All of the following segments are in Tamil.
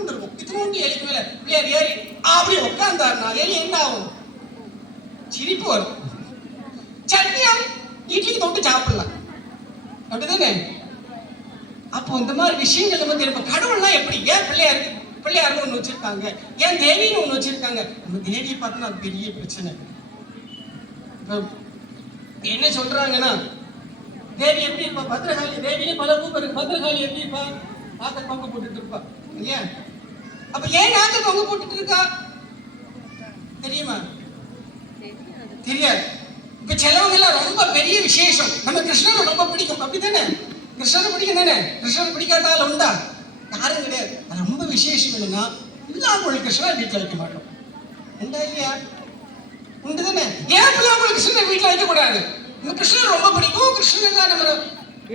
இத்தினூண்டு இருக்கும் இத்தினூண்டு எலி மேல பிள்ளையார் ஏறி அப்படி உட்கார்ந்தாருனா எலி என்ன ஆகும்? சிரிப்பு வரும். சட்னியால் இட்லி தொட்டு சாப்பிடலாம். அப்படிதானே? அப்போ இந்த மாதிரி விஷயங்கள் நம்ம தெரியும் கடவுள்னா எப்படி? ஏன் பிள்ளையார் பிள்ளையார்னு ஒண்ணு வச்சிருக்காங்க. ஏன் தேவின்னு ஒண்ணு வச்சிருக்காங்க? நம்ம தேவியை பார்த்தோம்னா அது பெரிய பிரச்சனை. என்ன சொல்றாங்கன்னா தேவி எப்படி இருப்பா? பத்திரகாளி தேவியே பல ரூபம் இருக்கு. பத்திரகாளி எப்படி இருப்பா? நாக்க தொங்க போட்டுட்டு இருப்பா. இல்லையா அப்ப ஏன் நாக்க தொங்க போட்டுட்டு இருக்கா? தெரியுமா? தெரியாது. இப்ப சிலவங்க எல்லாம் ரொம்ப பெரிய விசேஷம். நம்ம கிருஷ்ணரை ரொம்ப பிடிக்கும். அப்படிதானே கிருஷ்ணரை பிடிக்கும் தானே? கிருஷ்ணரை பிடிக்காத ஆள் உண்டா? யாரும் கிடையாது. ரொம்ப விசேஷம் என்னன்னா புல்லாங்குழல் கிருஷ்ணரை வீட்டில் வைக்க மாட்டோம். உண்டா இல்லையா? உண்டு தானே ஏன் புல்லாங்குழல் கிருஷ்ணரை வீட்டில் வைக்க கூடாது நம்ம கிருஷ்ணர் ரொம்ப பிடிக்கும். கிருஷ்ணன் தான் நம்ம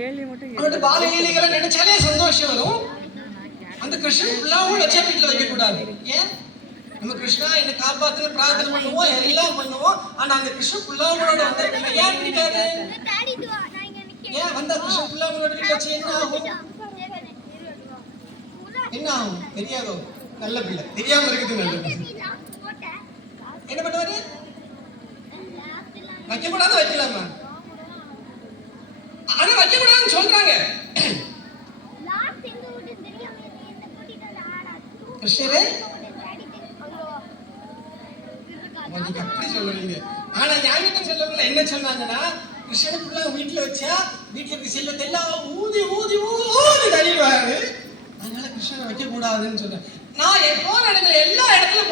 அவனோட பால லீலைகளை நினைச்சாலே சந்தோஷம் வரும். அந்த கிருஷ்ணன் புல்லாங்குழல் வச்சா வீட்டில் வைக்க கூடாது. ஏன்? நம்ம கிருஷ்ணா என்னை காப்பாத்துன்னு பிரார்த்தனை பண்ணுவோம் எல்லாம் பண்ணுவோம். ஆனா அந்த கிருஷ்ண புல்லாங்குழலோட வந்த ஏன் பிடிக்காது ஏன் வந்த கிருஷ்ண புல்லாங்குழலோட வீட்டில் வச்சு என்ன ஆகும்? என்ன ஆகும்? தெரியாதோ? நல்ல பிள்ளை. தெரியாம இருக்குது நல்ல என்ன பண்ணுவாரு? வைக்கக்கூடாது வைக்கலாமா? ஆனா வைக்கக்கூடாதுன்னு சொல்றாங்க. கிருஷ்ணரே நீங்க அப்படி சொல்றீங்க ஆனா ஞாபகத்தை சொல்லல என்ன சொன்னாங்கன்னா கிருஷ்ணனுக்குள்ள வீட்டுல வச்சா வீட்டுல இருக்க செல்வத்தை எல்லாம் ஊதி ஊதி ஊதி தள்ளிடுவாரு. அதனால கிருஷ்ணனை வைக்க கூடாதுன்னு சொன்னேன் நான் எப்போ இடத்துல எல்லா இடத்துல